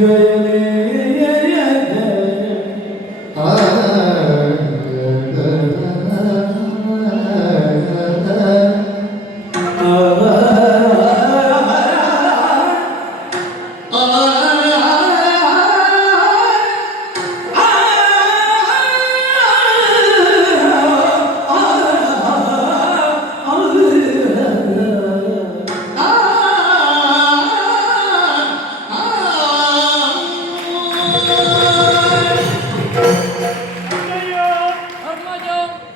ಜಯ ಜಯ